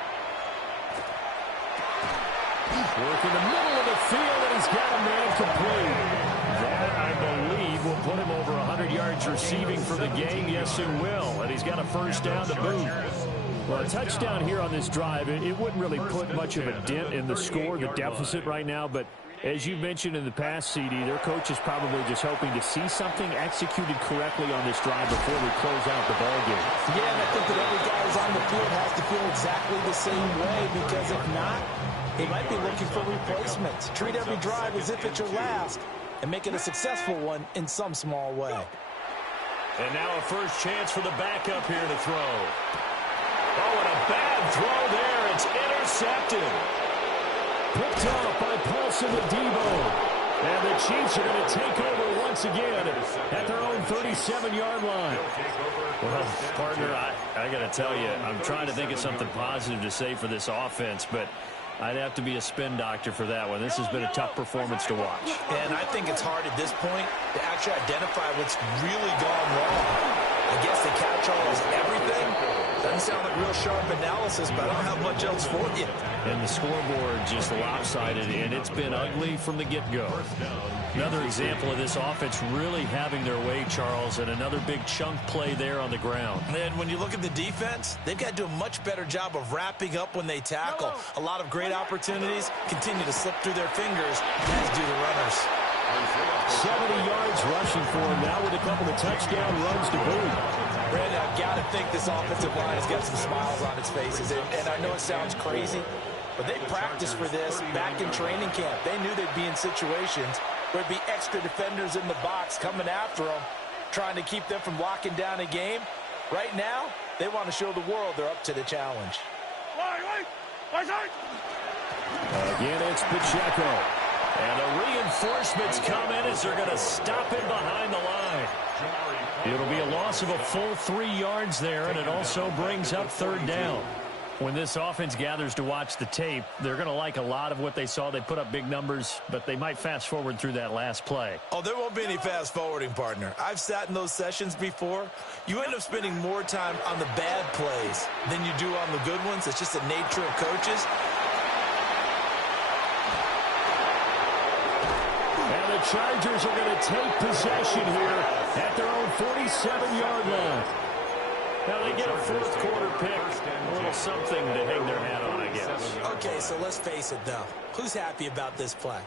Work in the middle of the field, and he's got a man complete. That, I believe, will put him over 100 yards receiving for the game. Yes, it will. And he's got a 1st down to boot. Well, a touchdown here on this drive, it wouldn't really put much of a dent in the score, the deficit right now. But as you mentioned in the past, CD, their coach is probably just hoping to see something executed correctly on this drive before we close out the ballgame. Yeah, and I think that every guy who's on the field has to feel exactly the same way, because if not, they might be looking for replacements. Treat every drive as if it's your last and make it a successful one in some small way. And now a first chance for the backup here to throw. Oh, and a bad throw there. It's intercepted. Picked off by Paulson Adebo. And the Chiefs are going to take over once again at their own 37-yard line. Well, partner, I got to tell you, I'm trying to think of something positive to say for this offense, but I'd have to be a spin doctor for that one. This has been a tough performance to watch. And I think it's hard at this point to actually identify what's really gone wrong. I guess the catch-all is everything. Doesn't sound like real sharp analysis, but I don't have much else for you. And the scoreboard just lopsided, and it's been ugly from the get-go. Another example of this offense really having their way, Charles, and another big chunk play there on the ground. And when you look at the defense, they've got to do a much better job of wrapping up when they tackle. A lot of great opportunities continue to slip through their fingers, as do the runners. 70 yards rushing for him now with a couple of touchdown runs to boot. Brandon, I've got to think this offensive line has got some smiles on its faces. And I know it sounds crazy, but they practiced for this back in training camp. They knew they'd be in situations where there'd be extra defenders in the box coming after them, trying to keep them from locking down a game. Right now, they want to show the world they're up to the challenge. Again, it's Pacheco. And the reinforcements come in as they're going to stop him behind the line. It'll be a loss of a full 3 yards there, and it also brings up 3rd down. When this offense gathers to watch the tape, they're going to like a lot of what they saw. They put up big numbers, but they might fast forward through that last play. Oh, there won't be any fast forwarding, partner. I've sat in those sessions before. You end up spending more time on the bad plays than you do on the good ones. It's just the nature of coaches. And the Chargers are going to take possession here at their own 47-yard line. Now they get a 4th quarter pick. A little something to hang their hat on, I guess. Okay, so let's face it, though. Who's happy about this play?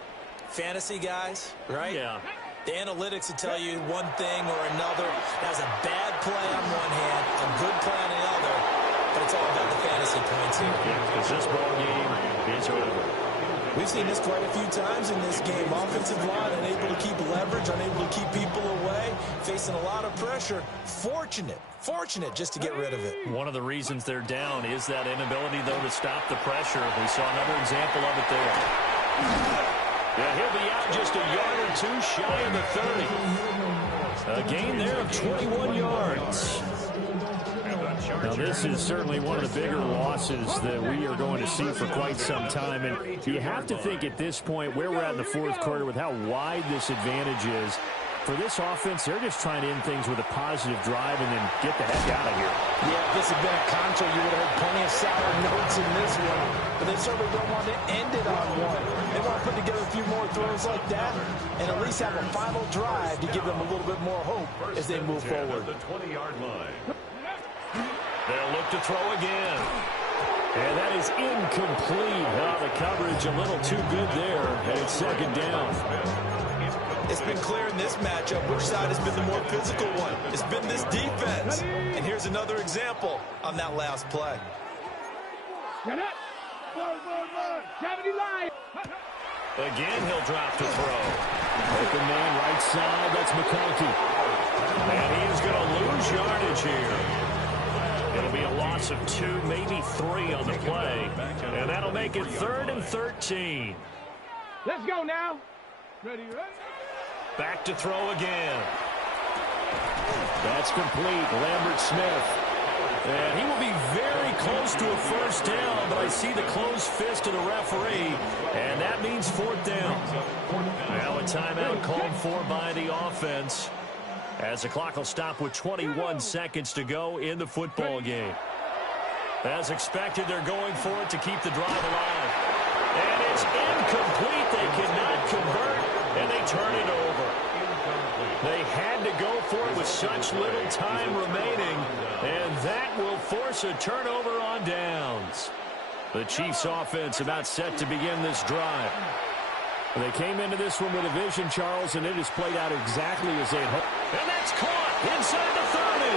fantasy guys, right? Yeah. The analytics will tell you one thing or another. That's a bad play on one hand, a good play on the other, but it's all about the fantasy points here. Yeah, because this ball game is over. We've seen this quite a few times in this game. Offensive line unable to keep leverage, unable to keep people away, facing a lot of pressure. Fortunate just to get rid of it. One of the reasons they're down is that inability, though, to stop the pressure. We saw another example of it there. Yeah, he'll be out just a yard or two shy of the 30. A gain there of 21 yards. Now, this is certainly one of the bigger losses that we are going to see for quite some time. And you have to think at this point where we're at in the fourth quarter with how wide this advantage is. For this offense, they're just trying to end things with a positive drive and then get the heck out of here. Yeah, if this had been a contra, you would have had plenty of sour notes in this one. But they certainly don't want to end it on one. They want to put together a few more throws like that and at least have a final drive to give them a little bit more hope as they move forward. The 20-yard line. They'll look to throw again. And that is incomplete. The coverage a little too good there. And it's second down. It's been clear in this matchup which side has been the more physical one. It's been this defense. And here's another example on that last play. Again, he'll drop to throw. Open man right side. That's McConkey. And he is going to lose yardage here. It'll be a loss of 2, maybe 3 on the play. And that'll make it 3rd and 13. Let's go now. Ready? Back to throw again. That's complete. Lambert Smith. And he will be very close to a first down, but I see the closed fist of the referee, and that means 4th down. Now a timeout called for by the offense, as the clock will stop with 21 seconds to go in the football game. As expected, they're going for it to keep the drive alive. And it's incomplete. They cannot convert, and they turn it over. They had to go for it with such little time remaining, and that will force a turnover on downs. The Chiefs offense about set to begin this drive. They came into this one with a vision, Charles, and it has played out exactly as they had hoped. And that's caught inside the 30.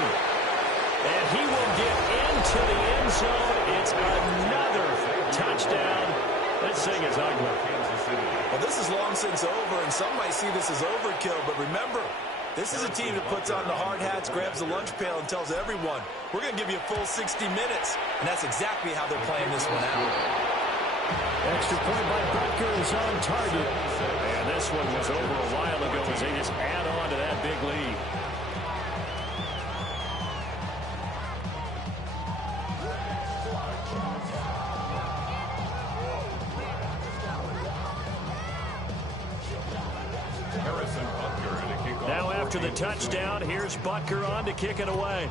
And he will get into the end zone. It's another touchdown. This thing is ugly. Well, this is long since over, and some might see this as overkill, but remember, this is a team that puts on the hard hats, grabs the lunch pail, and tells everyone, we're going to give you a full 60 minutes, and that's exactly how they're playing this one out. Extra point by Butker is on target. And this one was over a while ago as they just add on to that big lead. Now after the touchdown, here's Butker on to kick it away.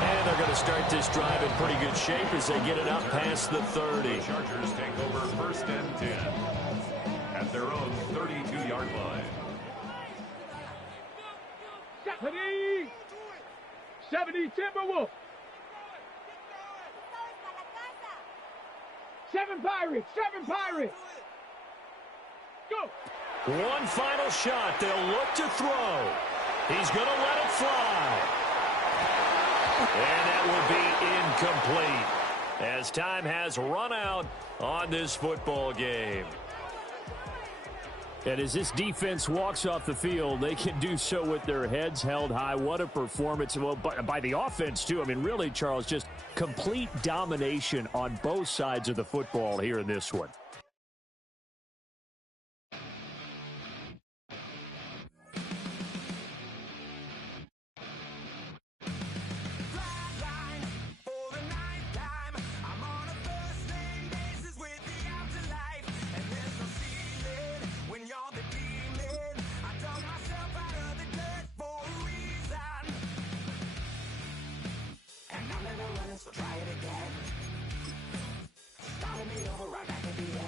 And they're going to start this drive in pretty good shape as they get it up past the 30. The Chargers take over 1st and 10 at their own 32-yard line. 70 Timberwolves. 7 Pirates. 7 Pirates. Go. One final shot. They'll look to throw. He's going to let it fly. And that will be incomplete as time has run out on this football game. And as this defense walks off the field, they can do so with their heads held high. What a performance. Well, by the offense, too. I mean, really, Charles, just complete domination on both sides of the football here in this one. So try it again. Starting me over right back at the end.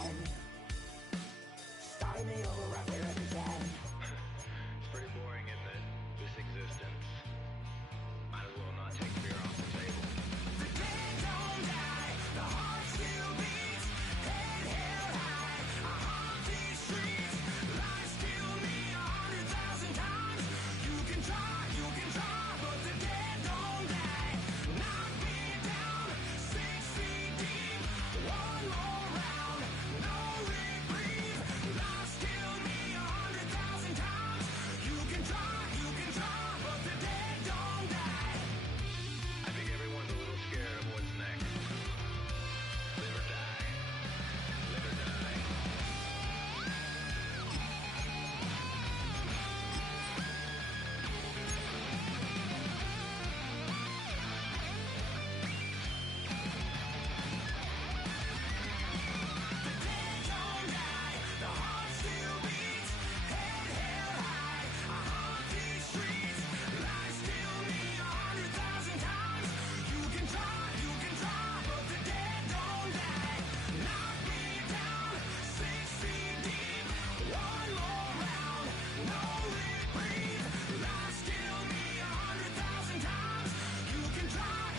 again. Starting me over right where I began. It's pretty boring, isn't it? This existence. Might as well not take fear off the table. The dead don't die, the heart still beats, head held high, I haunt these streets, lies kill me 100,000 times. You can try, but the dead don't die. Knock me down, 6 feet deep, one more round, no reprieve, lies kill me 100,000 times. You can try, but the dead don't die. I think everyone's a little scared of what's next. Live or die. Live or die. The dead don't die, the heart still beats, head held high, I haunt these streets, lies kill me 100,000 times. You can try, but the dead don't die. Knock me down, 6 feet deep, one more round, no reprieve, lies kill me 100,000 times. You can try,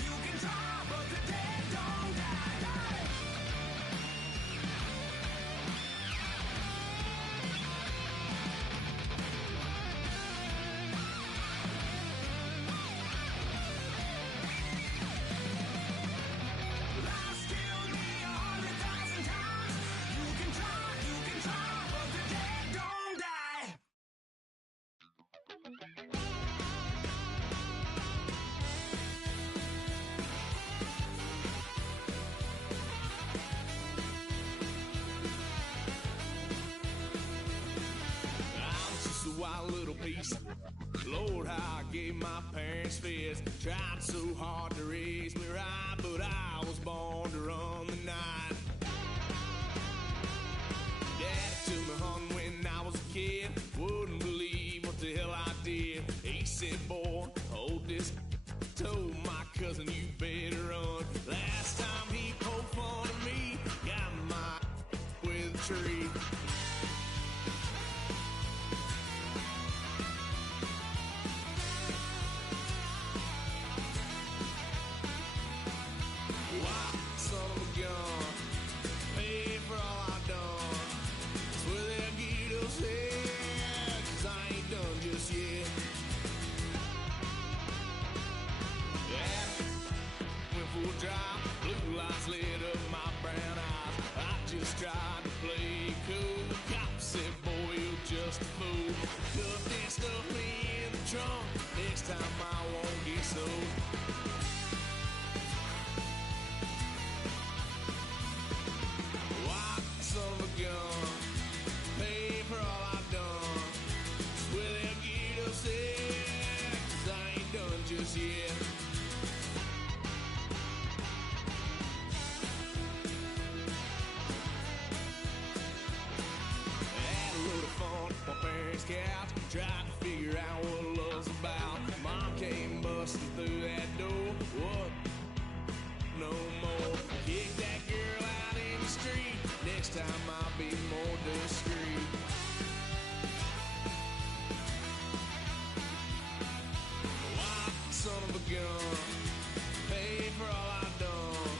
but the dead don't die. Lies kill me 100,000 times. You can try, but the dead don't die. I was just a wild little piece. Lord, how I gave my parents fits. Tried so hard to raise me right, but I was born to run the night. Daddy took me hunting when I was a kid. Wouldn't believe what the hell I did. He said, boy, hold this. Told my cousin, you better run. Last time he poked fun at me, got my with a tree. Why, son of a gun, pay for all I done. Swear they'll get us here, 'cause I ain't done just yet. Yeah, went for a drive, blue lights lit up my brown eyes. I just tried to play cool. Cop said, boy, you're just a fool. Cuffed and stuffed me in the trunk. Next time I won't get so. Why, son of a gun, pay for all I done. Swear they'll get us there, 'cause I ain't done just yet. Had a load of fun on my parents' couch, tried to figure out what love's about. Mom came busting through that door. What? No more. Kick that girl out in the street. Next time I'll be more discreet. Why, son of a gun, pay for all I done.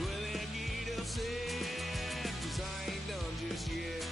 Well, they'll get upset, 'cause I ain't done just yet.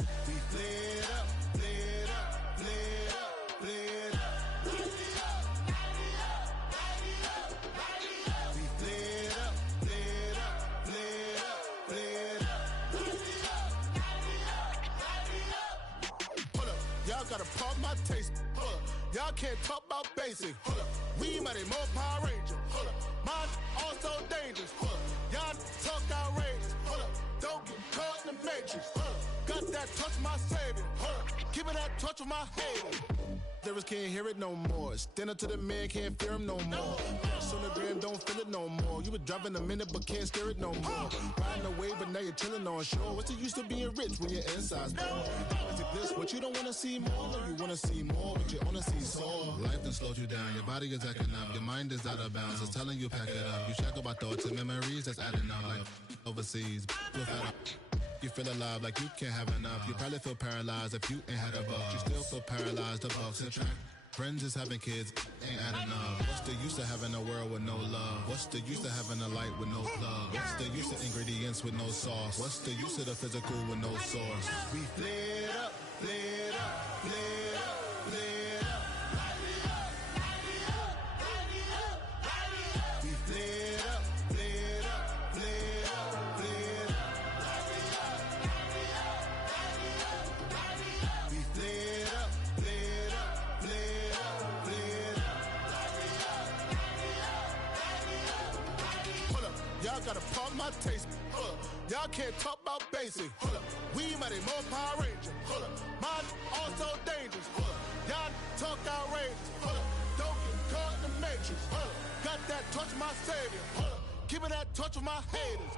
We flared up, flared up, flared up, flared up. We flared up, flared up, flared up, flared up. Hold up, y'all gotta pump my taste. Hold up, y'all can't talk about basic. Hold up, we mighty more Power Ranger. Hold up, mine also dangerous. Hold up, y'all talk outrageous. Hold up, don't get caught in the matrix. Hold up, got that touch my savior. Hold up, give me that touch with my haters. Lyrics can't hear it no more. Stand up to the man, can't fear him no more. On the gram, don't feel it no more. You were driving a minute, but can't steer it no more. Riding away, but now you're chilling on shore. What's the use of being rich when your inside's poor? Is it this what you don't want to see more? No, you want to see more, but you only see sore. Life done slowed you down. Your body is acting up. Your mind is out of bounds. It's telling you pack it up. You check about thoughts and memories that's adding up. Like overseas, you feel alive like you can't have enough. You probably feel paralyzed if you ain't had a buck. You still feel paralyzed, the bucks and track. Friends is having kids, ain't adding up. What's the use of having a world with no love? What's the use of having a light with no plug? What's the use of ingredients with no sauce? What's the use of the physical with no source? We flared up, flared up, flared up, flared up. We flared up, flared up, flared up, flared up. We flared up, flared up, flared up, flared up. Hold up, y'all gotta pump my taste. Hold up, y'all can't talk about basic. Hold up, we mighty more Power Ranger. Hold up, mine also dangerous. Hold up, y'all talk outrageous. Hold up, don't get caught in the matrix. Hold up, got that touch my savior. Hold up, give me that touch with my haters.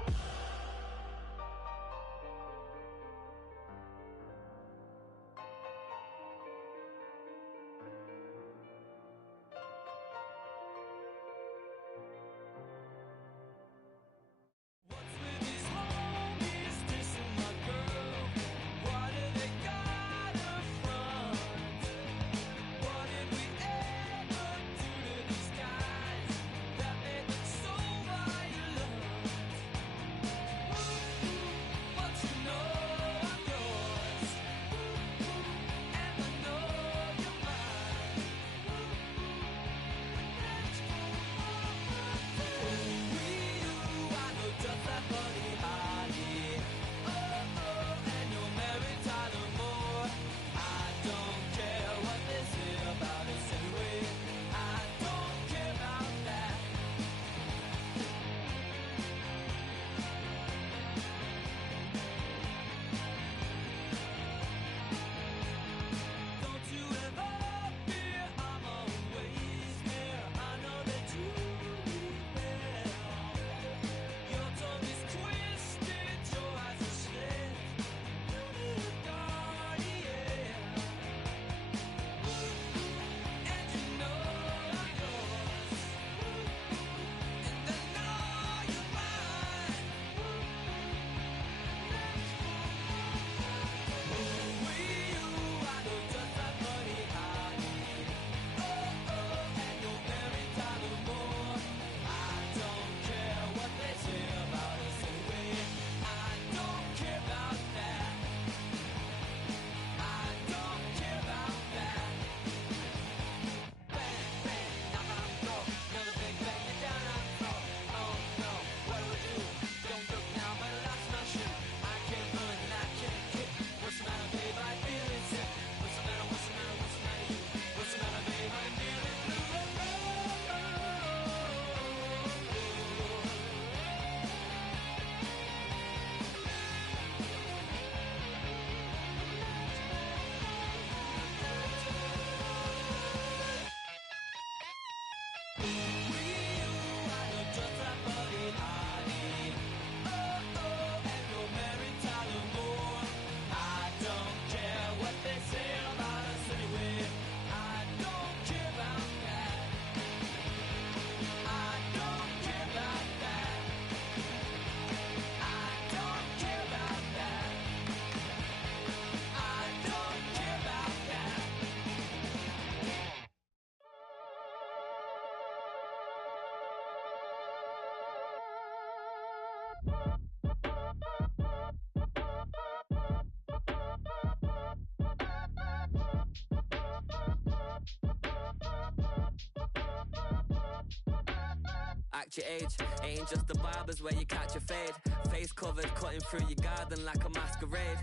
match your age. Ain't just the barbers where you catch a fade. Face covered, cutting through your garden like a masquerade.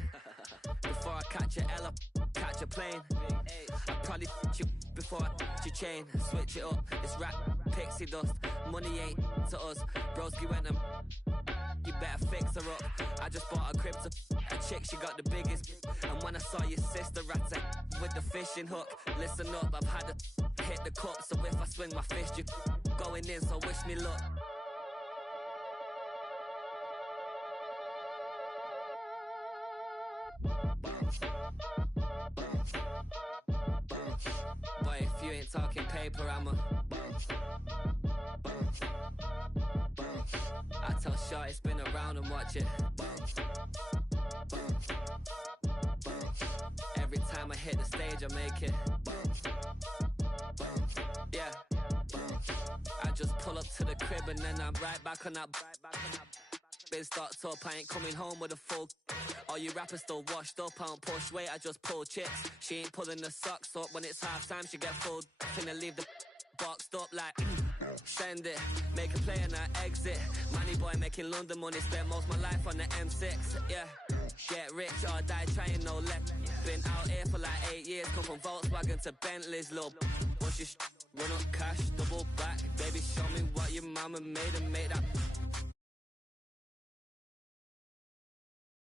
Before I catch a L, I catch a plane. I probably you before I your chain. Switch it up, it's rap, pixie dust. Money ain't to us. Broski went and you better fix her up. I just bought a crib to a chick, she got the biggest. And when I saw your sister at with the fishing hook, listen up, I've had to hit the cup. So if I swing my fist, you going in, so wish me luck. Boy, if you ain't talking paper, I'm a I tell Shorty spin around and watch it. Every time I hit the stage, I make it. Yeah. I just pull up to the crib and then I'm right back on that. Been stocked up, I ain't coming home with a full. All you rappers still washed up, I don't push weight, I just pull chips. She ain't pulling the socks up when it's half time, she get full. Finna leave the boxed up like send it, make a play and I exit. Money boy making London money, spent most of my life on the M6. Yeah, get rich or die trying, no left. Been out here for like 8 years, come from Volkswagen to Bentley's. Little what's your run up cash, double back. Baby show me what your mama made and make that